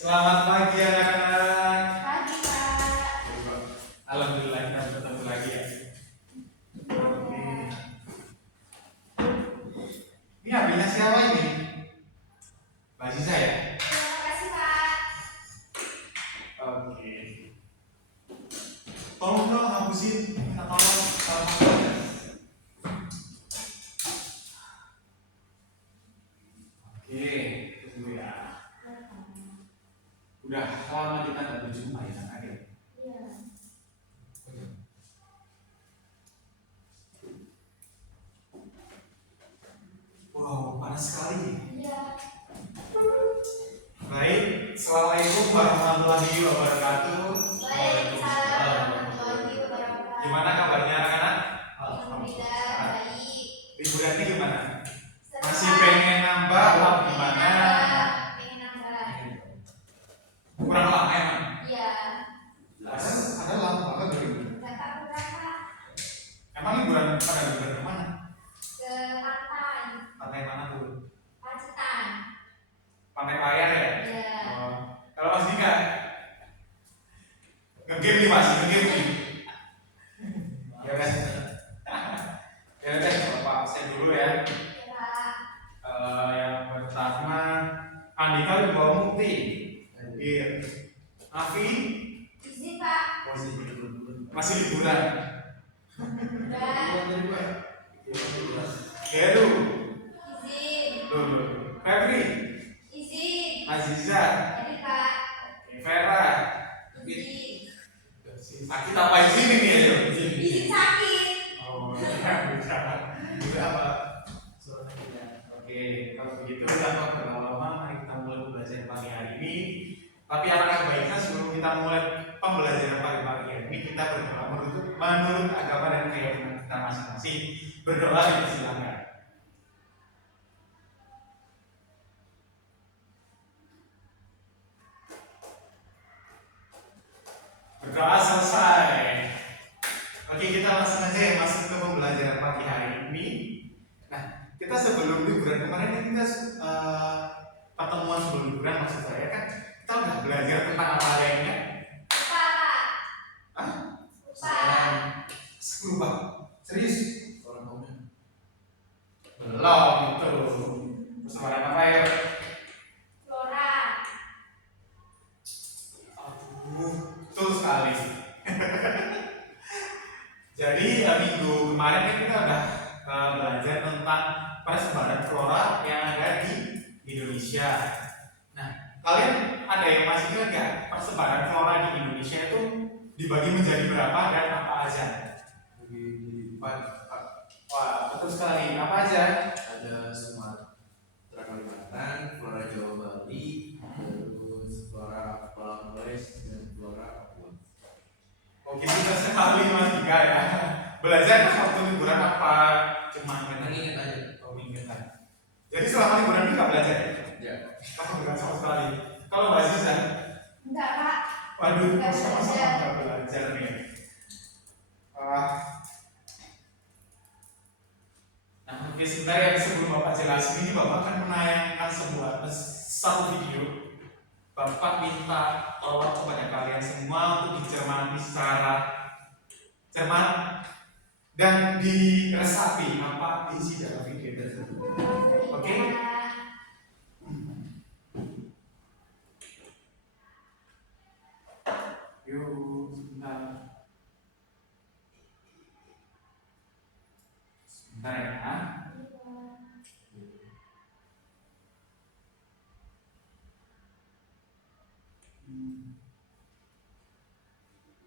Selamat pagi anak-anak. Pagi, Kak. Alhamdulillah kita bertemu lagi ya. Oke. Ini HP-nya siapa ini? Mbak Sisa ya? Terima kasih, Kak. Oke. Tolong dong hapusin. Minta tolong sama saya. Oke, tunggu ya. Udah lama kita nggak berjumpa ya anak-anak. Iya. Wow, panas sekali. Iya. Baik, assalamualaikum warahmatullahi wabarakatuh. Waalaikumsalam warahmatullahi wabarakatuh. Gimana kabarnya anak-anak? Alhamdulillah baik. Liburan ini gimana? Senang. Masih pengen nambah atau gimana? Pengen nambah. Kurang lama emang? Iya. Ada lama banget dari Berapa? Emang liburan pada liburan kemana? Ke pantai. Pantai mana tuh? Pacitan. Pantai Layar ya? Iya. Oh. Kalau Mas Dika? Ngegame nih Mas, ngegame nih. Ya kan? Ya kan, Bapak absen dulu ya. Ya. Yang pertama, Andika udah bawa Mukti. Hadir. Afi? Izin, Pak. Masih liburan. Udah. Heru. Izin. Loh. Febri. Izin. Aziza. Jadi, Pak. Vera. Izin. Sakit apa di sini nih ayo? Izin sakit. Oh, bisa. Bisa apa? Oke, kalau begitu tanpa berlama-lama mari kita mulai pembelajaran pagi hari ini. Tapi alangkah baiknya sebelum kita mulai pembelajaran pagi hari ini kita berdoa menurut agama dan keyakinan kita masing-masing. Berdoa dipersilakan. Berdoa selesai. Oke, kita langsung aja ya masuk ke pembelajaran pagi hari ini. Nah, kita sebelum liburan kemarin kan kita pertemuan sebelum liburan maksud saya kan kita udah belajar tentang apa adanya. Lupa, Pak. Hah? Lupa. Lupa. Serius? Belum itu. Persoalan apa ya? Flora. Betul sekali. Jadi minggu kemarin kan kita udah belajar tentang persebaran flora yang ada di Indonesia. Nah, kalian ada yang masih ingat nggak persebaran flora di Indonesia itu dibagi menjadi berapa dan apa aja? Wah, betul sekali. Apa aja? Ada Sumatera Kalimantan, Flora Jawa Bali, terus Flora Flores dan Flora Papua. Oh, gitu sekali Mas Dika ya. Belajar waktu liburan apa? Cuma Ingat aja. Oh, ingat kan. Jadi selama liburan ini nggak belajar ya? Ya. Aku nggak sama sekali. Kalau Mbak Ziza, Enggak, Pak. waduh, Nggak sama-sama belajar. nggak belajar nih. Nah, oke, sebentar ya sebelum Bapak jelasin ini Bapak akan menayangkan satu video. Bapak minta tolong kepada kalian semua untuk dicermati secara cermat dan diresapi apa isi dalam video tersebut. Oke? Yuk, sebentar. Sebentar ya.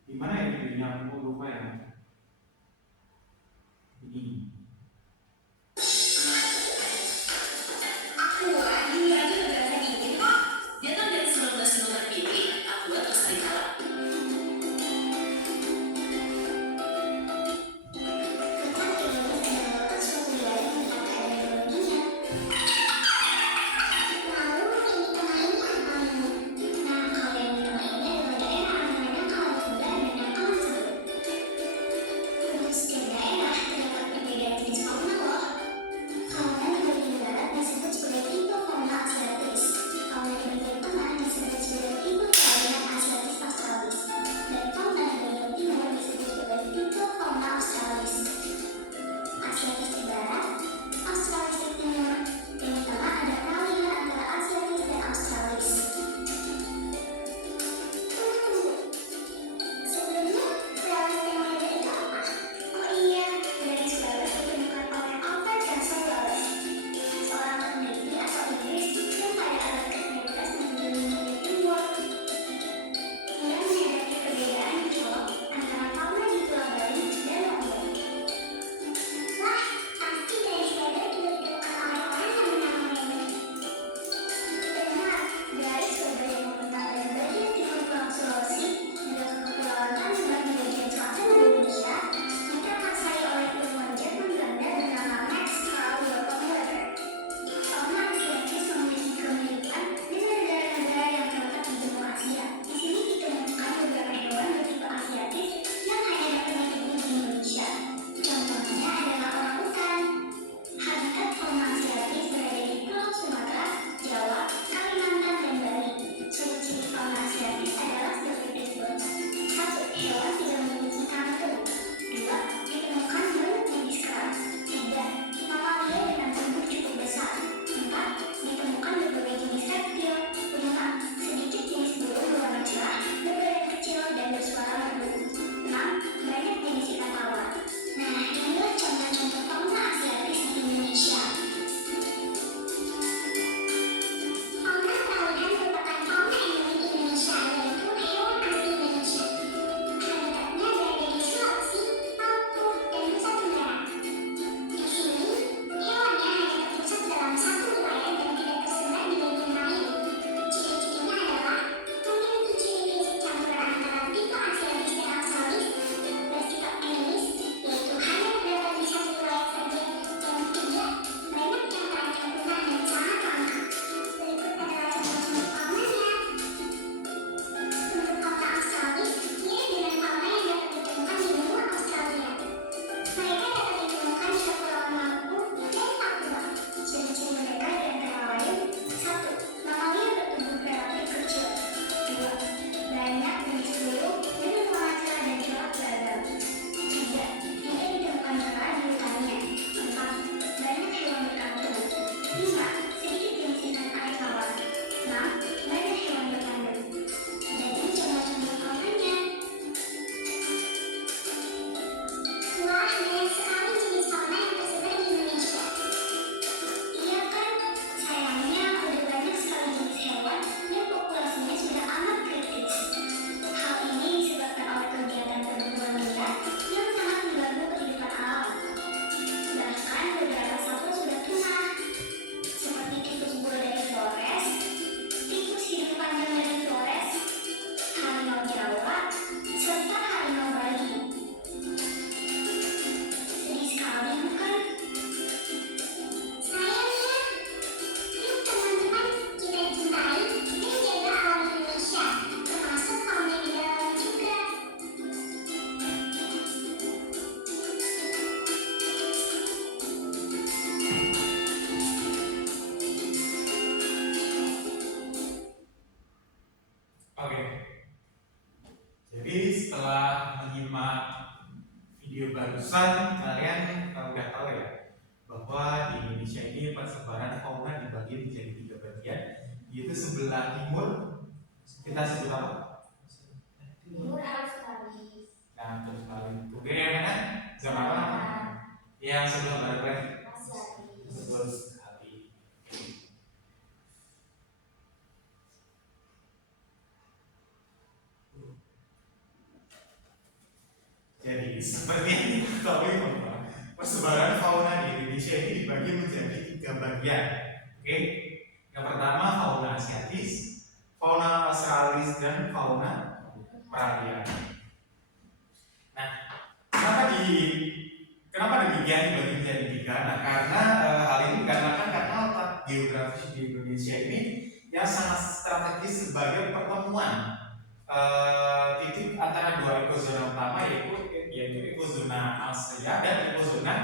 Gimana ya videonya? Aku lupa ya. Ini. sebelah timur kita sebut apa? Timur Australia. Nah, betul sekali. Kemudian yang mana? Zona apa namanya? Yang sebelah barat lagi. Asiatis. Betul sekali. Jadi seperti yang diketahui bahwa persebaran fauna di Indonesia ini dibagi menjadi 3 bagian. Oke, yang pertama fauna asiatis, fauna australis, dan fauna peralihan. Nah, kenapa demikian dibagi menjadi 3? Nah, karena hal ini dikarenakan karena letak geografis di Indonesia ini yang sangat strategis sebagai pertemuan titik antara 2 ekozona utama yaitu ekozona Australia dan ekozona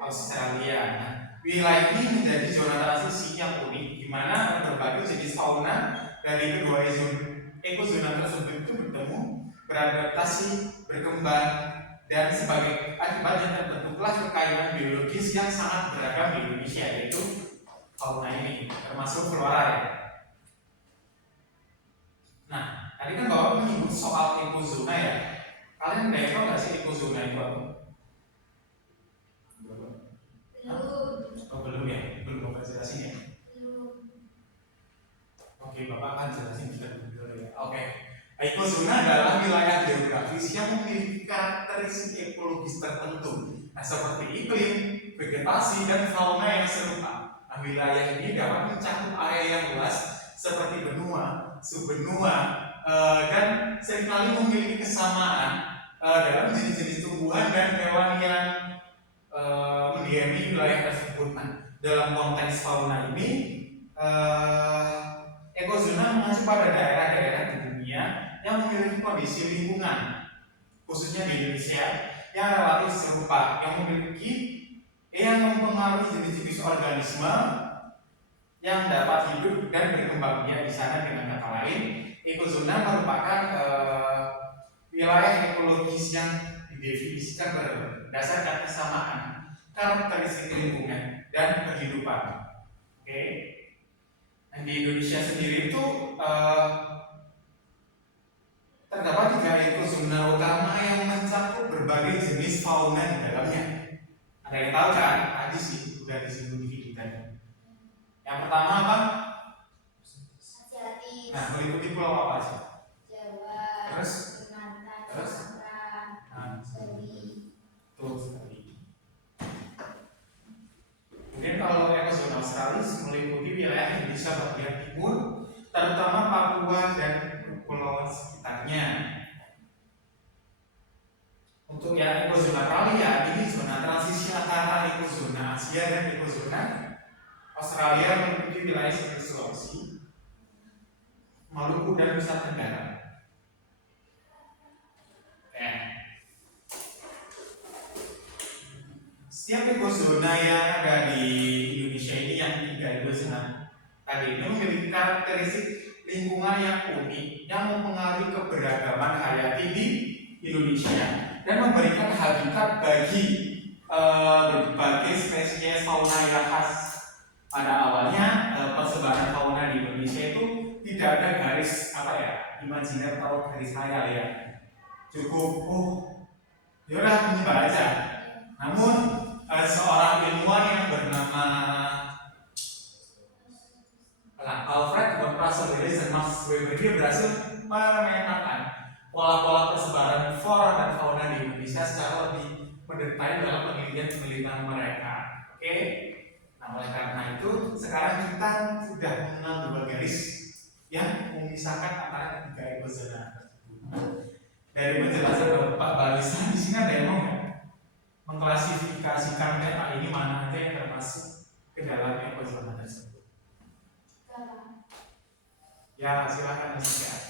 Australia. Nah, wilayah ini menjadi zona transisi yang unik di mana berbagai jenis fauna dari kedua ekozona tersebut itu bertemu, beradaptasi, berkembang, dan sebagai akibatnya terbentuklah kekayaan biologis yang sangat beragam di Indonesia, yaitu fauna ini termasuk flora ya. Nah, tadi kan Bapak menyebut soal ekozona ya. Kalian udah tahu nggak sih ekozona itu apa? Belum. Oh, belum ya? Belum Bapak jelasin ya? Belum. Oke, Bapak akan jelasin dulu ya. Oke. Ekozona adalah wilayah geografis yang memiliki karakteristik ekologis tertentu. Nah, seperti iklim, vegetasi, dan fauna yang serupa. Nah, wilayah ini dapat mencakup area yang luas seperti benua, subbenua, dan seringkali memiliki kesamaan dalam jenis-jenis tumbuhan dan hewan yang mendiami wilayah tersebut. Nah, dalam konteks fauna ini, ekozona mengacu pada daerah-daerah di dunia yang memiliki kondisi lingkungan, khususnya di Indonesia, yang relatif serupa, yang mempengaruhi jenis-jenis organisme yang dapat hidup dan berkembangnya di sana. Dengan kata lain, ekozona merupakan wilayah ekologis yang didefinisikan berdasarkan kesamaan karakteristik lingkungan dan kehidupan. Oke. Dan di Indonesia sendiri itu terdapat 3 ekozona utama yang mencakup berbagai jenis fauna di dalamnya. Ada yang tahu kan? Tadi sih sudah disinggung di video tadi. Yang pertama apa? Asiatis. Nah, meliputi pulau apa aja? Jawa. Terus? Kalimantan. Terus? Sumatera. Nah, Bali. betul sekali. Kemudian kalau ekozona Australis meliputi wilayah Indonesia bagian timur, terutama Papua dan pulau sekitarnya. Untuk yang ekozona peralihan, ini zona transisi antara ekozona Asia dan ekozona Australia, meliputi wilayah seperti Sulawesi, Maluku, dan Nusa Tenggara. Setiap ekozona yang ada di Indonesia ini, yang 3 ekozona tadi ini, memiliki karakteristik lingkungan yang unik yang mempengaruhi keberagaman hayati di Indonesia dan memberikan habitat bagi berbagai spesies fauna yang khas. Pada awalnya persebaran fauna di Indonesia itu tidak ada garis imajiner atau garis khayal ya. Cukup yaudah menyebar aja. Namun seorang ilmuwan yang bernama Alfred von Prasoteris dan Max Weber, dia berhasil memetakan pola-pola persebaran flora dan fauna di Indonesia secara lebih mendetail dalam penelitian mereka. Oke? Nah, oleh karena itu sekarang kita sudah mengenal 2 garis yang memisahkan antara 3 ekozona tersebut. Dari penjelasan Pak Barisan di sini ada yang mau nggak mengklasifikasikan peta ini mana aja yang termasuk ke dalam ekozona tersebut? Ya, silakan Mas.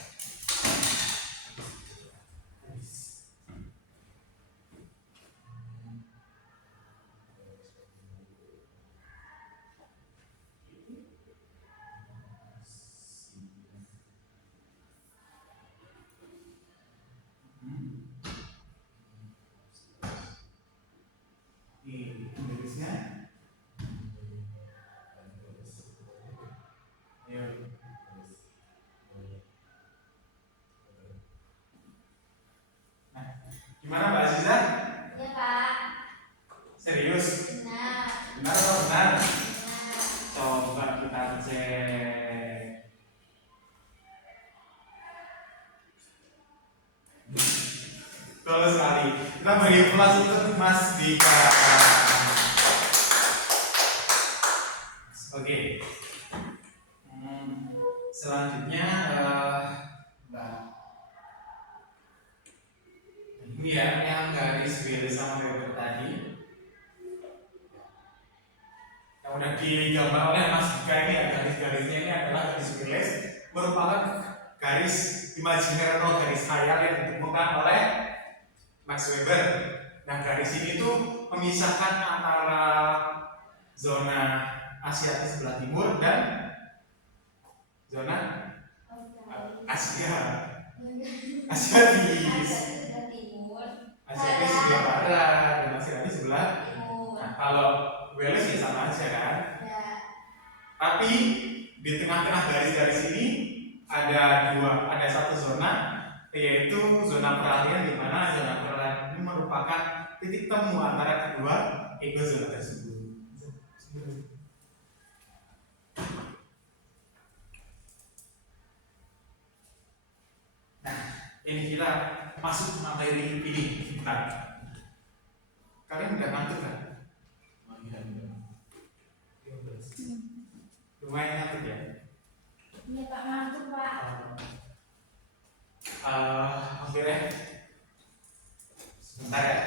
Inggrisnya? Ya. Betul sekali. Kita beri aplaus untuk Mas Dika. Oke. Selanjutnya Mbak. Ini ya yang garis bilis sama Weber tadi. Yang udah digambar oleh Mas Dika ini ya, garis-garisnya ini adalah garis bilis, merupakan garis imajiner atau garis khayal yang ditemukan oleh Max Weber. Nah, garis ini tuh memisahkan antara zona Asia di sebelah timur dan zona Asia di sebelah barat dan Asia di sebelah. Nah, kalau Wales ya sama aja kan. Tapi di tengah-tengah garis-garis ini ada satu zona, yaitu zona peralihan, di mana zona peralihan ini merupakan titik temu antara kedua ego zona tersebut. Nah, ini kita masuk materi ini. Nah, kalian udah ngantuk kan? Lumayan ngantuk ya? Iya Pak, ngantuk Pak. Oke deh. Sebentar ya.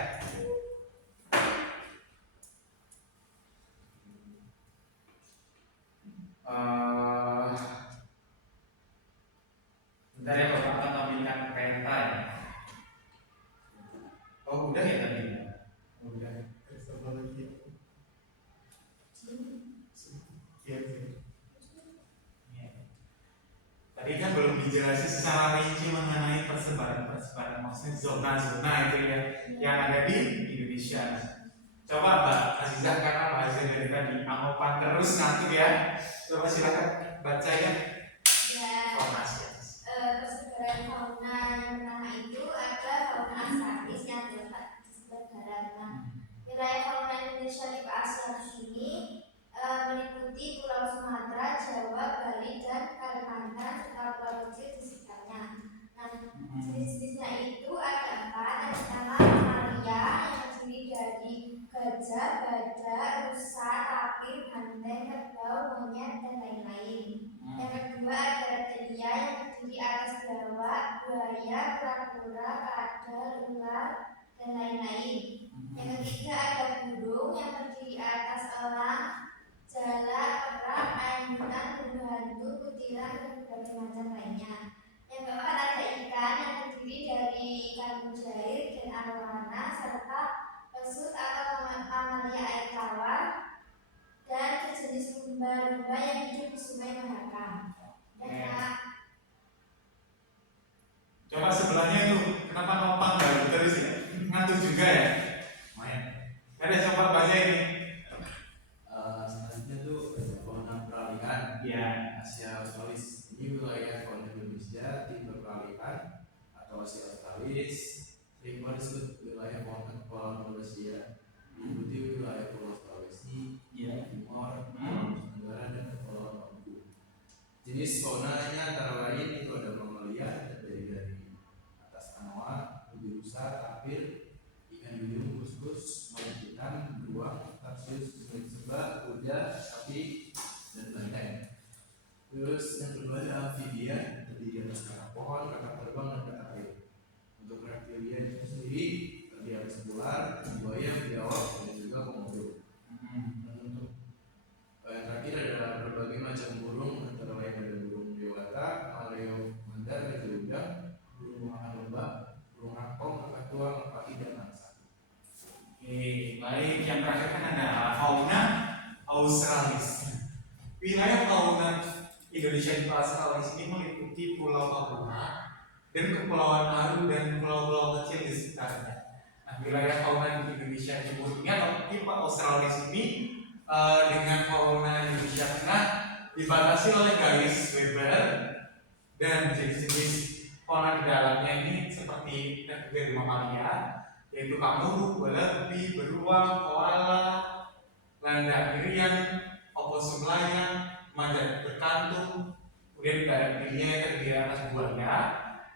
Bentar ya, Bapak akan tampilkan peta ya. Oh, udah ya tadi? Udah. Terus apa lagi? Iya. Tadi kan belum dijelasin secara rinci mengenai persebaran, maksudnya zona-zona itu ya yang ada di Indonesia. Coba Mbak Azizah, karena Mbak Azizah dari tadi anggapan terus ngantuk ya. Coba silakan baca ya. Informasi. Persebaran fauna yang pertama itu ada fauna astralis yang terletak di sebelah barat. Nah, wilayah fauna Indonesia di Asia sini meliputi Pulau Sumatera, Jawa, Bali, dan Kalimantan serta pulau kecil di sekitarnya. Nah, jenis-jenisnya itu ada empat. Yang pertama mamalia yang terdiri dari gajah, badak, rusa, tapir, banteng, kerbau, monyet, dan lain-lain. Yang kedua ada reptilia yang terdiri atas biawak, buaya, kura-kura, kadal, ular, dan lain-lain. Yang ketiga ada burung yang terdiri atas elang, jala, kerak, ayam-ayam, burung hantu, kutilang, dan berbagai macam lainnya. Yang keempat ada ikan yang terdiri dari ikan mujair dan arowana serta pesut atau mamalia air tawar dan sejenis lumba-lumba yang hidup di Sungai Mahakam. Coba sebelahnya itu kenapa nopang baru terus ya? Ngantuk juga ya? Lumayan. Ada coba baca ini. Selanjutnya tuh fauna peralihan Asia Australis. Ini wilayah fauna Indonesia timur peralihan atau Asia Australis. Sering disebut wilayah fauna kepulauan Malaysia. Diikuti wilayah Pulau Sulawesi, Timor, Tenggara, dan Kepulauan Maluku. Jenis faunanya antara lain itu ada mamalia dari atas anoa, ubi rusa, tapir, ikan biung, kuskus, monyet hitam, beruang, tarsius, monyet sebelah, kuda, sapi, dan lain-lain. Terus yang kedua ada amfibia, terdiri atas kakak pohon, kakak terbang, dan kakak air. Untuk reptilia itu sendiri terdiri atas ular, buaya, biawak, dan juga komodo. Untuk yang terakhir adalah berbagai macam burung, antara lain ada burung dewata, maleo, mandar, raja udang, burung makan lembah, burung rakong, kakatua, merpati, dan angsa. Baik, yang terakhir kan ada fauna Australis. Wilayah fauna Indonesia di Australis ini meliputi Pulau Papua dan Kepulauan Aru dan pulau-pulau kecil di sekitarnya. Nah, wilayah fauna di Indonesia Timur ini atau tipe Australis ini dengan fauna Indonesia Tengah dibatasi oleh garis Weber dan jenis-jenis fauna di dalamnya ini seperti dari mamalia, yaitu kanguru, balabi, beruang, koala, landak mirian, oposum layang, macan berkantung, kemudian reptilia yang terdiri atas buaya,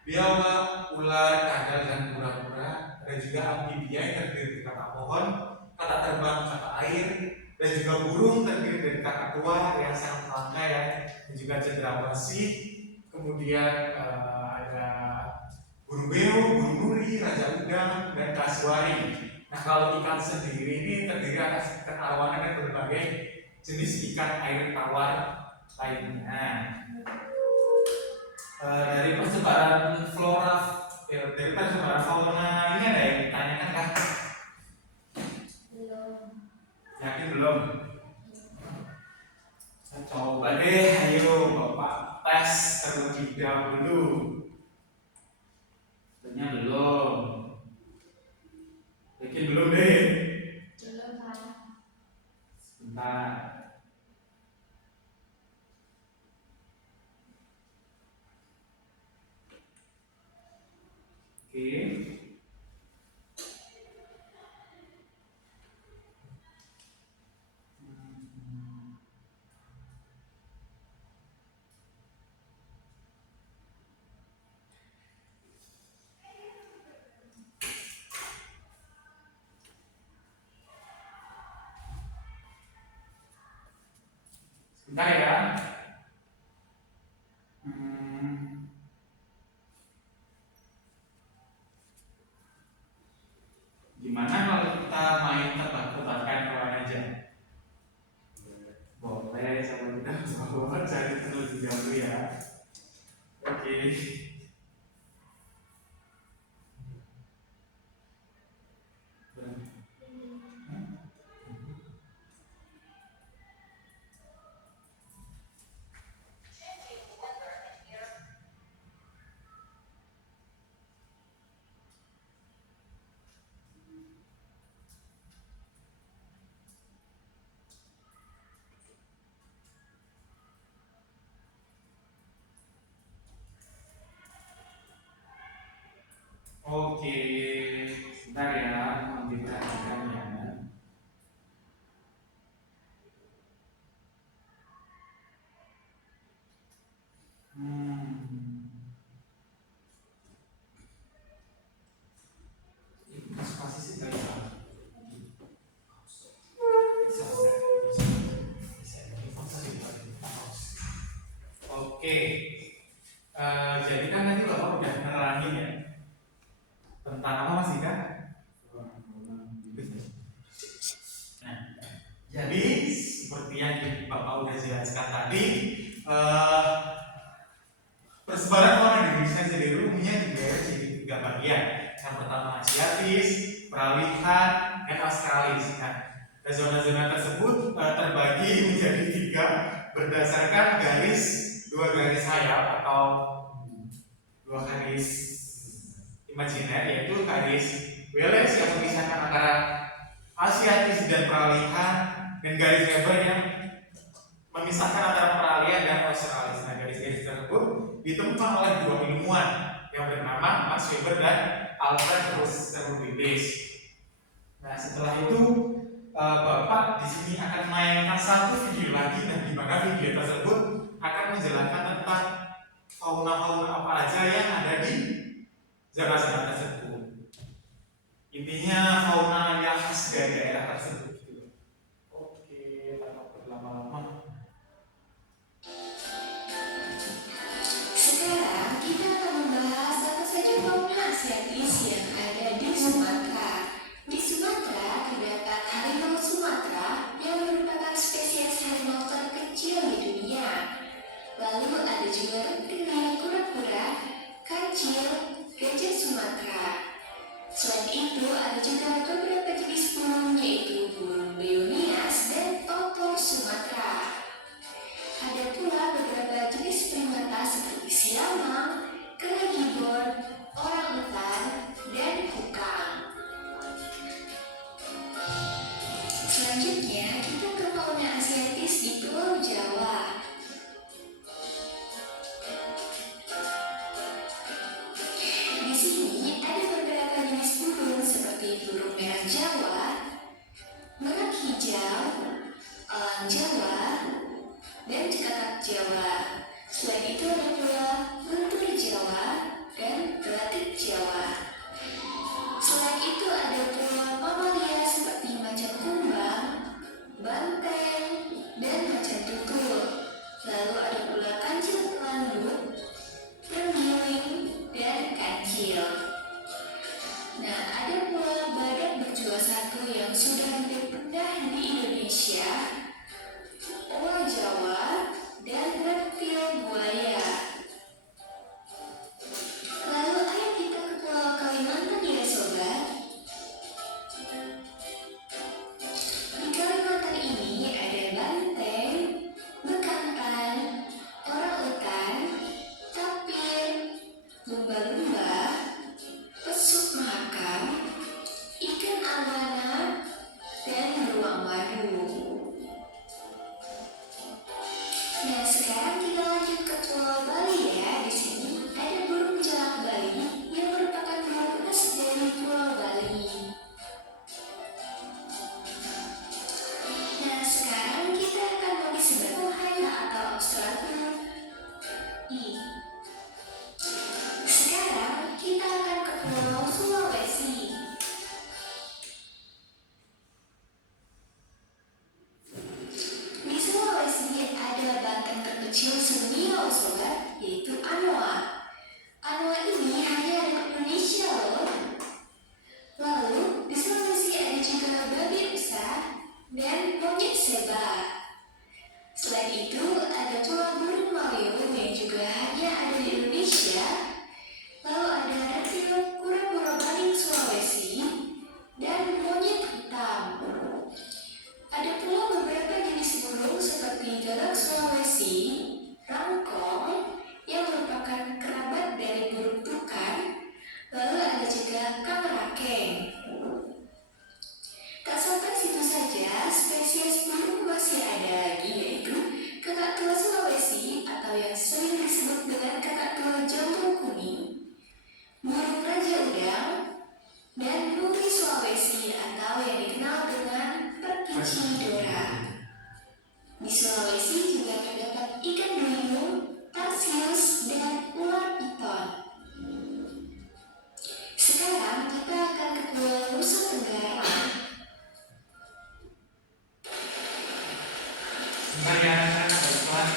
biawak, ular, kadal, dan kura-kura, dan juga amfibia yang terdiri dari kata pohon, kata terbang, kata air, dan juga burung terdiri dari kata tua yang sangat langka ya, dan juga cendrawasih. Kemudian ada burung beo, burung nuri, raja udang, dan kasuari. Nah kalau ikan sendiri ini terdiri atas ikan arowana dan berbagai jenis ikan air tawar lainnya. Dari persebaran flora, dari persebaran fauna ini ada yang ditanyakan kan? Belum. Yakin belum? Coba deh, ayo Bapak tes terlebih dahulu. Tanya belum? Yakin belum deh? Belum, Pak. Sebentar. Oke. Sebentar ya. Gimana kalau kita main tebak-tebakan kawan aja? Boleh, sama kita bawa cari terlebih dahulu ya. Oke. Oke, sebentar ya, ambil perhatiannya. Pasti sih nggak bisa. Oke, jadi kan tadi Bapak udah nerangin ya tentang apa Mas Ika? Nah, jadi seperti yang Bapak udah jelaskan tadi, persebaran fauna di Indonesia sendiri umumnya dibagi jadi 3 bagian. Yang pertama Asiatis, Peralihan, dan Australis. Nah, zona-zona tersebut terbagi menjadi 3 berdasarkan dua garis sayap atau 2 garis imajiner, yaitu garis Wallace yang memisahkan antara Asiatis dan Peralihan, dan garis Weber yang memisahkan antara Peralihan dan Australis. Nah, garis-garis tersebut ditemukan oleh 2 ilmuwan yang bernama Max Weber dan Alfred Russell-Willis. Nah, setelah itu Bapak di sini akan mainkan satu video lagi, dan di mana video tersebut akan menjelaskan tentang fauna-fauna apa aja yang ada di zona-zona tersebut. Intinya fauna yang khas dari daerah tersebut. Oke, tanpa berlama-lama. Sekarang kita akan membahas apa saja fauna asiatis yang ada di Sumatera. Di Sumatera terdapat harimau Sumatera yang merupakan spesies harimau terkecil di dunia. Lalu ada juga rempeyek, kura-kura, kancil, gajah Sumatera. Selain itu ada juga beberapa jenis burung, yaitu burung beonias dan otor Sumatera. Ada pula beberapa jenis primata seperti siamang, kera gibbon, orangutan, dan kukang. Selanjutnya kita ke fauna asiatis di Pulau Jawa. Di sini ada beberapa jenis burung seperti burung merah Jawa, merak hijau, elang Jawa, dan cekakak Jawa. Selain itu ada pula lentur Jawa dan gelatik Jawa. Selain Nah, sekarang kita lanjut ke Pulau Bali ya. Di sini ada burung jalak Bali yang merupakan burung khas dari Pulau Bali. Nah, sekarang kita akan mengisi Ohio atau Australia. Sekarang kita akan ke Pulau Sulawesi. Di Sulawesi ada banteng terkecil sedunia sobat, yaitu anoa. Anoa ini hanya ada di Indonesia loh. Lalu di Sulawesi ada juga babi rusa dan monyet sebar. Selain itu ada pula burung maleo yang juga hanya ada di Indonesia. Lalu ada reptil kura-kura baling Sulawesi dan monyet hitam. Ada pula beberapa jenis burung seperti gagak Sulawesi, rangkong yang merupakan kerabat dari burung tukan. Lalu ada juga kangrakeng. Tak sampai situ saja, spesies burung masih ada lagi, yaitu kakak tua Sulawesi atau yang sering disebut dengan kakak tua jambu kuning, burung raja udang, dan nuri Sulawesi atau yang dikenal dengan perkici dora. Di Sulawesi juga terdapat ikan duyung, tarsius, dan ular piton. Sekarang kita akan ke Pulau Nusa Tenggara. Sebentar ya, pelan.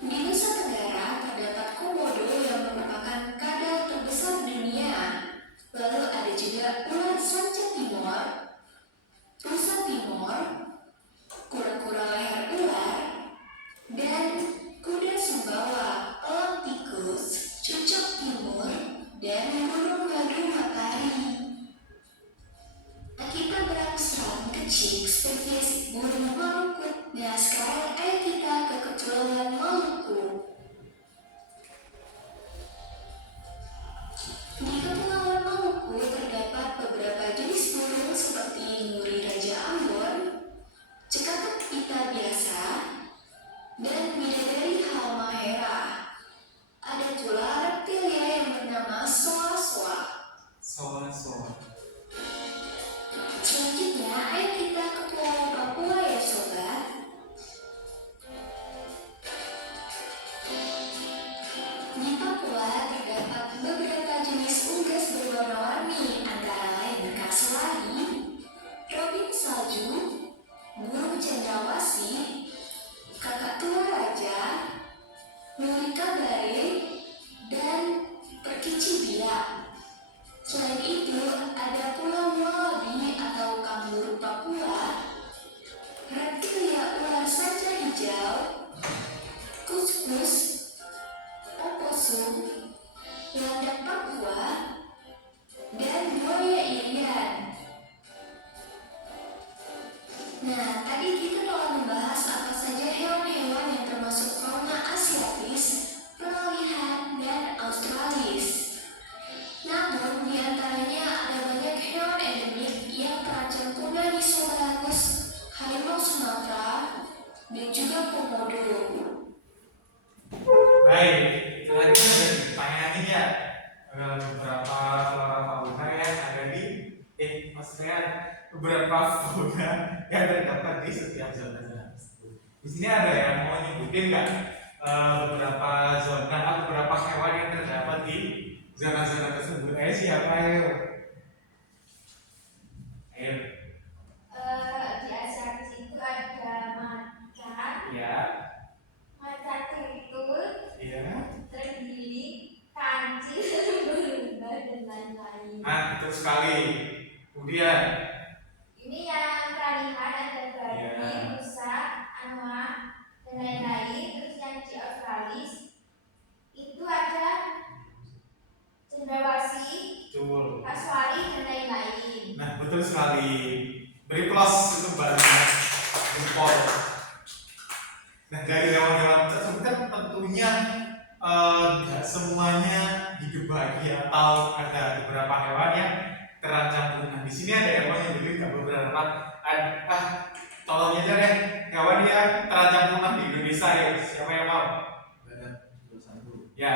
Di Nusa Tenggara terdapat komodo yang merupakan kadal terbesar dunia. Lalu ada juga ular sanca timur, rusa timur, kura-kura leher ular, dan kuda sumbawa, elang tikus, cucuk timur, dan burung madu matahari. Nah, kita berangsur kecil spesies burung Maluku. Nah, sekarang ayo kita ke Kepulauan Maluku. Di Kepulauan Maluku terdapat beberapa jenis burung seperti nuri raja Ambon, cekatuk pita biasa, dan bidadari halmahera. Ada pula reptilia yang bernama soa-soa. Soa. Selanjutnya, ayo kita ke Pulau Papua ya sobat. Di Papua terdapat beberapa jenis unggas berwarna-warni, antara lain kasuari, robin salju, burung cendrawasih, kakak tua raja, nuri kabare, dan perkici biak. Selain itu, ada pula wallaby atau kanguru Papua, reptilia ular sanca hijau, kuskus, oposum, landak Papua, dan buaya irian. Nah, tadi kita telah membahas apa saja hewan-hewan yang termasuk fauna asiatis, peralihan, dan australis. Namun, di antaranya ada banyak hewan endemik yang terancam punah di Sulawesi, harimau Sumatera, dan juga komodo. Baik, itu lagi ada pertanyaan ya. Beberapa flora fauna yang ada di maksudnya beberapa fauna yang terdapat di setiap zona. Di sini ada yang mau nyebutin nggak beberapa zona atau beberapa hewan yang terdapat di zona-zona tersebut? Siapa ayo? Ayo. Di Asia itu ada macan, Ya. macan tutul, Iya. tergili, kancil, lumba, dan lain-lain. Betul sekali. Kemudian Ini yang peralihan ada babi, Iya. rusa, anoa, dan lain-lain. Terus yang di Australis itu ada cendrawasih, betul. kasuari, dan lain-lain. Nah, betul sekali. Beri plus untuk Mbak jempol. Nah, dari hewan-hewan tersebut kan tentunya nggak semuanya hidup bahagia atau ada beberapa hewan yang terancam punah. Di sini ada hewan yang berbeda beberapa tolong aja deh. Kawan dia terancam punah di Indonesia ya. Siapa yang mau? Badak, satu, Ya.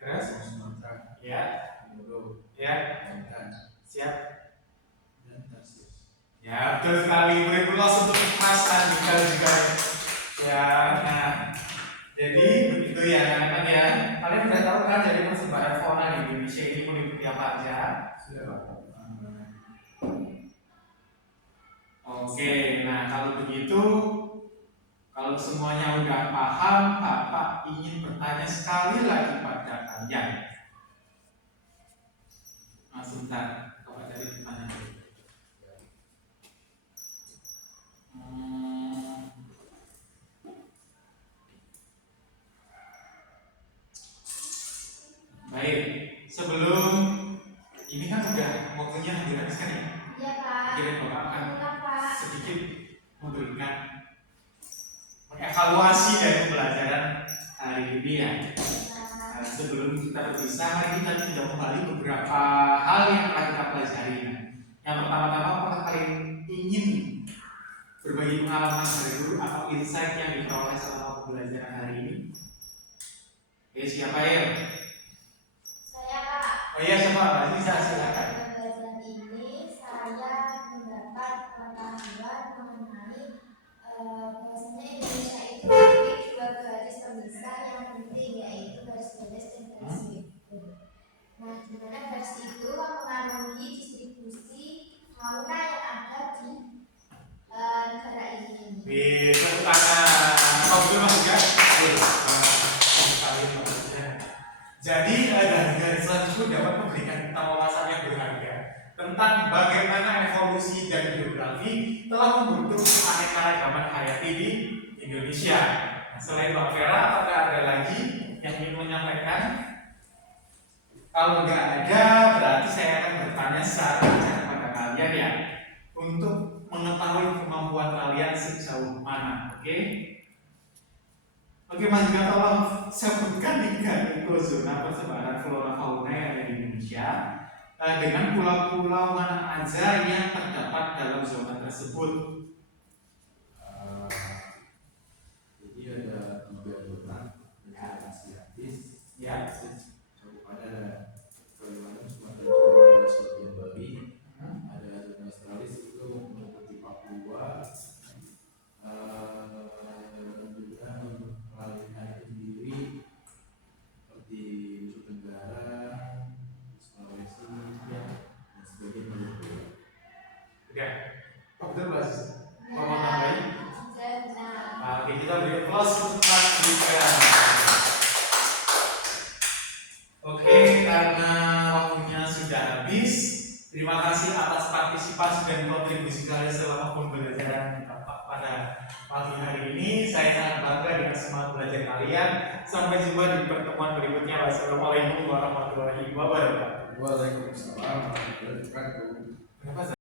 Terus? Sumatera, Ya. Komodo, Ya. Banten, Siap. dan Tarsis. Ya, betul sekali. Beri pulos untuk Mas Andika juga. Ya, nah. Jadi begitu ya, kan ya. Kalian udah tahu kan jadi persebaran fauna di Indonesia ini meliputi apa aja? Oke, nah kalau begitu, kalau semuanya udah paham, Bapak ingin bertanya sekali lagi pada kalian. Mas Sultan, Bapak cari pertanyaan dulu. Baik, sebelum ini kan udah waktunya hampir habis kan ya? Iya Pak. Kira Bapak akan Iya Pak. sedikit memberikan evaluasi dari pembelajaran hari ini ya. Nah, sebelum kita berpisah, mari kita tinjau kembali beberapa hal yang telah kita pelajari. Yang pertama-tama, apakah kalian ingin berbagi pengalaman dari dulu atau insight yang diperoleh selama pembelajaran hari ini? Oke, siapa ya? Saya Pak. Oh iya, siapa? Masih bisa silakan. Pembelajaran ini saya mendapat pengetahuan mengenai bahwasanya Indonesia itu memiliki dua garis pemisah yang penting, yaitu garis garis dan garis hidup. Nah, di mana garis itu mempengaruhi distribusi fauna yang ada di negara ini. Tepuk tangan. Kau betul Mas Ika? Jadi dari garis tersebut dapat memberikan kita wawasan yang berharga tentang bagaimana evolusi dan geografi telah membentuk keanekaragaman hayati di Indonesia. Nah, selain Mbak Vera, apakah ada lagi yang ingin menyampaikan? Kalau nggak ada, berarti saya akan bertanya secara acak kepada kalian ya, untuk mengetahui kemampuan kalian sejauh mana, oke? Oke Mas Jika, tolong sebutkan 3 zona persebaran flora fauna yang ada di Indonesia dengan pulau-pulau mana aja yang terdapat dalam zona tersebut. Jadi ada 3 zona, ada Asiatis, Ya. ada Kalimantan, Sumatera, Jawa, ada sebagian Bali, ada zona Australis itu meliputi Papua, dan juga untuk peralihan itu sendiri seperti Nusa Tenggara, Sulawesi, dan sebagian Maluku. Oke, Pak betul Mas? Mau tambahin? Benar. Oke, kita beri plus untuk Mas Jika. Oke, karena waktunya sudah habis, terima kasih atas partisipasi dan kontribusi kalian selama pembelajaran Bapak pada pagi hari ini. Saya sangat bangga dengan semangat belajar kalian. Sampai jumpa di pertemuan berikutnya. Wassalamualaikum warahmatullahi wabarakatuh. Waalaikumsalam warahmatullahi wabarakatuh. Kenapa